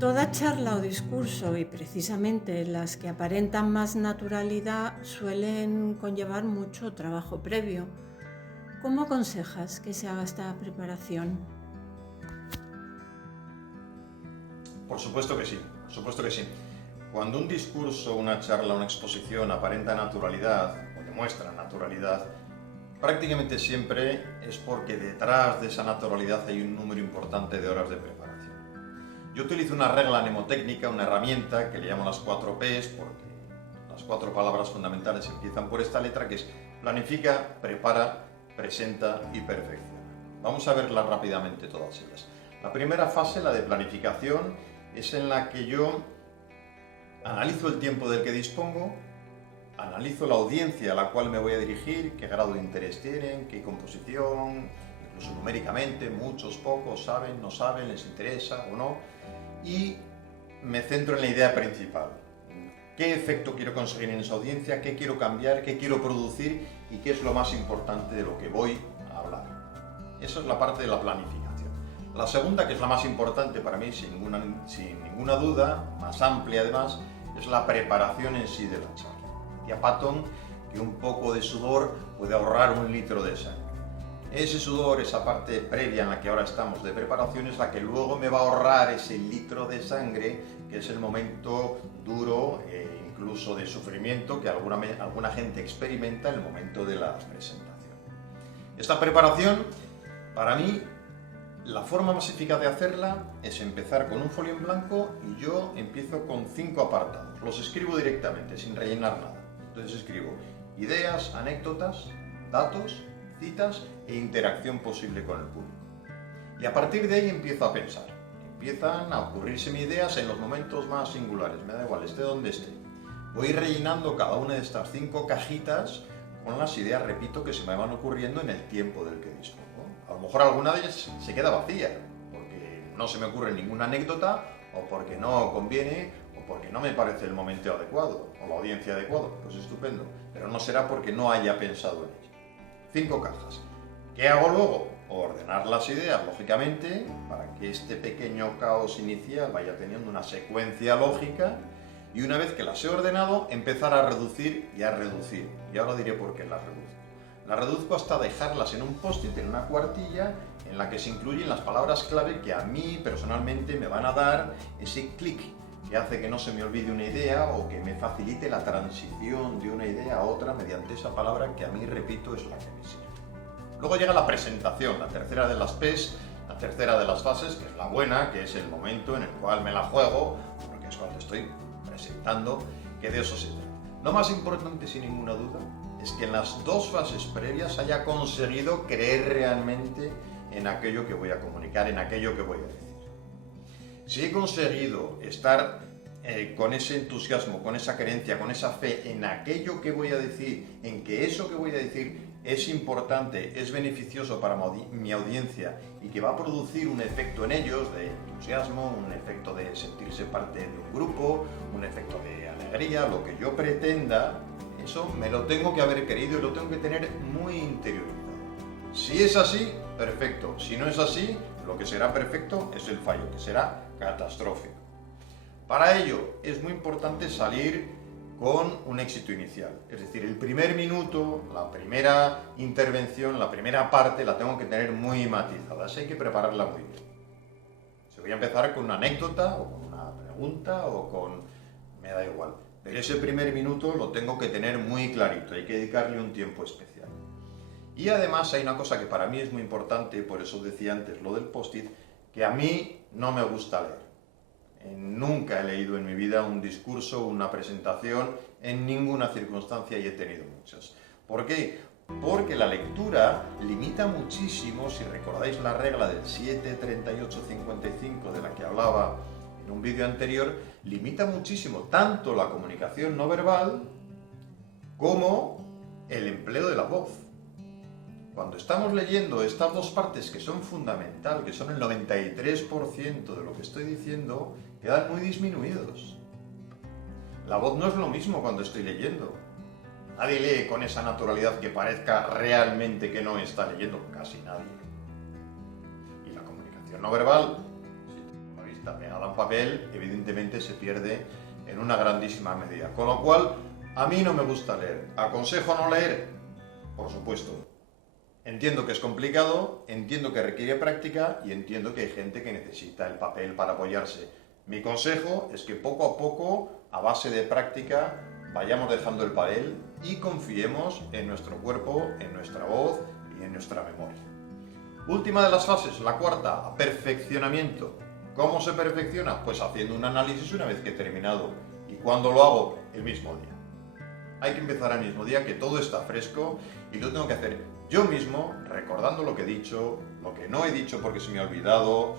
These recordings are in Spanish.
Toda charla o discurso, y precisamente las que aparentan más naturalidad, suelen conllevar mucho trabajo previo. ¿Cómo aconsejas que se haga esta preparación? Por supuesto que sí, por supuesto que sí. Cuando un discurso, una charla, una exposición aparenta naturalidad o demuestra naturalidad, prácticamente siempre es porque detrás de esa naturalidad hay un número importante de horas de preparación. Yo utilizo una regla mnemotécnica, una herramienta que le llamo las 4 Ps, porque las 4 palabras fundamentales empiezan por esta letra, que es planifica, prepara, presenta y perfecciona. Vamos a verlas rápidamente todas ellas. La primera fase, la de planificación, es en la que yo analizo el tiempo del que dispongo, analizo la audiencia a la cual me voy a dirigir, qué grado de interés tienen, qué composición, incluso numéricamente, muchos, pocos, saben, no saben, les interesa o no, y me centro en la idea principal. ¿Qué efecto quiero conseguir en esa audiencia? ¿Qué quiero cambiar? ¿Qué quiero producir? ¿Y qué es lo más importante de lo que voy a hablar? Esa es la parte de la planificación. La segunda, que es la más importante para mí, sin ninguna duda, más amplia además, es la preparación en sí de la charla. Decía Patton que un poco de sudor puede ahorrar 1 litro de sangre. Ese sudor, esa parte previa en la que ahora estamos de preparación, es la que luego me va a ahorrar ese litro de sangre, que es el momento duro, incluso de sufrimiento, que alguna gente experimenta en el momento de la presentación. Esta preparación, para mí, la forma más eficaz de hacerla es empezar con un folio en blanco y yo empiezo con 5 apartados. Los escribo directamente, sin rellenar nada. Entonces escribo ideas, anécdotas, datos, citas e interacción posible con el público. Y a partir de ahí empiezo a pensar. Empiezan a ocurrirse mis ideas en los momentos más singulares, me da igual, esté donde esté. Voy rellenando cada una de estas 5 cajitas con las ideas, repito, que se me van ocurriendo en el tiempo del que dispongo. A lo mejor alguna de ellas se queda vacía, porque no se me ocurre ninguna anécdota, o porque no conviene, o porque no me parece el momento adecuado, o la audiencia adecuada. Pues estupendo, pero no será porque no haya pensado en ello. 5 cajas. ¿Qué hago luego? Ordenar las ideas, lógicamente, para que este pequeño caos inicial vaya teniendo una secuencia lógica, y una vez que las he ordenado, empezar a reducir y a reducir. Y ahora diré por qué las reduzco. Las reduzco hasta dejarlas en un post-it, en una cuartilla, en la que se incluyen las palabras clave que a mí personalmente me van a dar ese clic que hace que no se me olvide una idea o que me facilite la transición de una idea a otra mediante esa palabra que a mí, repito, es la que me sirve. Luego llega la presentación, la tercera de las P's, la tercera de las fases, que es la buena, que es el momento en el cual me la juego, porque es cuando estoy presentando, que de eso se trata. Lo más importante, sin ninguna duda, es que en las 2 fases previas haya conseguido creer realmente en aquello que voy a comunicar, en aquello que voy a decir. Si he conseguido estar con ese entusiasmo, con esa creencia, con esa fe en aquello que voy a decir, en que eso que voy a decir es importante, es beneficioso para mi audiencia y que va a producir un efecto en ellos de entusiasmo, un efecto de sentirse parte de un grupo, un efecto de alegría, lo que yo pretenda, eso me lo tengo que haber querido y lo tengo que tener muy interiorizado. Si es así, perfecto. Si no es así, lo que será perfecto es el fallo, que será catastrófico. Para ello es muy importante salir con un éxito inicial. Es decir, el primer minuto, la primera intervención, la primera parte la tengo que tener muy matizada. Así hay que prepararla muy bien. Si voy a empezar con una anécdota o con una pregunta o con... me da igual. Pero ese primer minuto lo tengo que tener muy clarito, hay que dedicarle un tiempo especial. Y además hay una cosa que para mí es muy importante, por eso decía antes lo del post-it, que a mí no me gusta leer. Nunca he leído en mi vida un discurso, una presentación, en ninguna circunstancia, y he tenido muchas. ¿Por qué? Porque la lectura limita muchísimo, si recordáis la regla del 7-38-55 de la que hablaba en un vídeo anterior, limita muchísimo tanto la comunicación no verbal como el empleo de la voz. Cuando estamos leyendo estas 2 partes que son fundamental, que son el 93% de lo que estoy diciendo, quedan muy disminuidos. La voz no es lo mismo cuando estoy leyendo. Nadie lee con esa naturalidad que parezca realmente que no está leyendo, casi nadie. Y la comunicación no verbal, si habéis está pegada a un papel, evidentemente se pierde en una grandísima medida. Con lo cual, a mí no me gusta leer. ¿Aconsejo no leer? Por supuesto. Entiendo que es complicado, entiendo que requiere práctica y entiendo que hay gente que necesita el papel para apoyarse. Mi consejo es que poco a poco, a base de práctica, vayamos dejando el papel y confiemos en nuestro cuerpo, en nuestra voz y en nuestra memoria. Última de las fases, la cuarta, perfeccionamiento. ¿Cómo se perfecciona? Pues haciendo un análisis una vez que he terminado. ¿Y cuándo lo hago? El mismo día. Hay que empezar el mismo día, que todo está fresco y lo tengo que hacer yo mismo, recordando lo que he dicho, lo que no he dicho porque se me ha olvidado,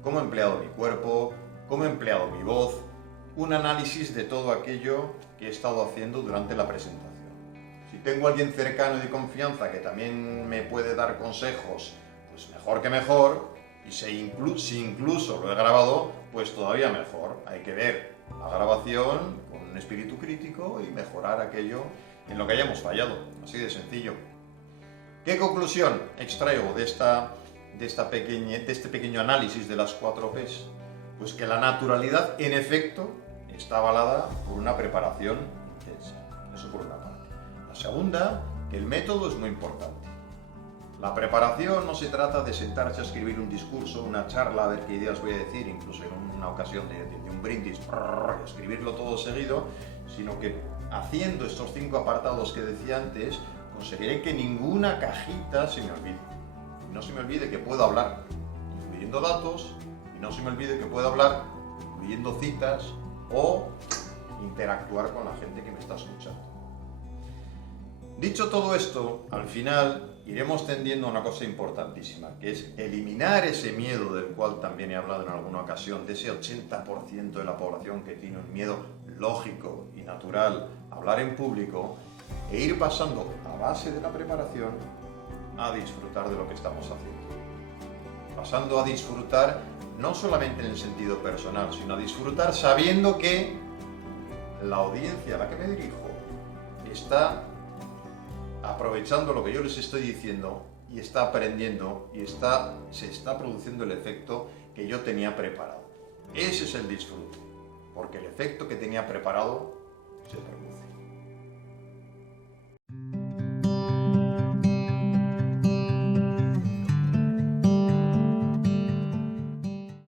cómo he empleado mi cuerpo, cómo he empleado mi voz, un análisis de todo aquello que he estado haciendo durante la presentación. Si tengo a alguien cercano y de confianza que también me puede dar consejos, pues mejor que mejor, y si incluso lo he grabado, pues todavía mejor. Hay que ver la grabación con un espíritu crítico y mejorar aquello en lo que hayamos fallado, así de sencillo. ¿Qué conclusión extraigo de este pequeño análisis de las 4 P's? Pues que la naturalidad, en efecto, está avalada por una preparación intensa. Eso por una parte. La segunda, que el método es muy importante. La preparación no se trata de sentarse a escribir un discurso, una charla, a ver qué ideas voy a decir, incluso en una ocasión de un brindis, escribirlo todo seguido, sino que haciendo estos 5 apartados que decía antes, conseguiré que ninguna cajita se me olvide. Y no se me olvide que puedo hablar incluyendo datos, y no se me olvide que puedo hablar incluyendo citas o interactuar con la gente que me está escuchando. Dicho todo esto, al final iremos tendiendo a una cosa importantísima, que es eliminar ese miedo del cual también he hablado en alguna ocasión, de ese 80% de la población que tiene un miedo lógico y natural a hablar en público, e ir pasando a base de la preparación a disfrutar de lo que estamos haciendo. Pasando a disfrutar no solamente en el sentido personal, sino a disfrutar sabiendo que la audiencia a la que me dirijo está aprovechando lo que yo les estoy diciendo y está aprendiendo y se está produciendo el efecto que yo tenía preparado. Ese es el disfrute, porque el efecto que tenía preparado se produce.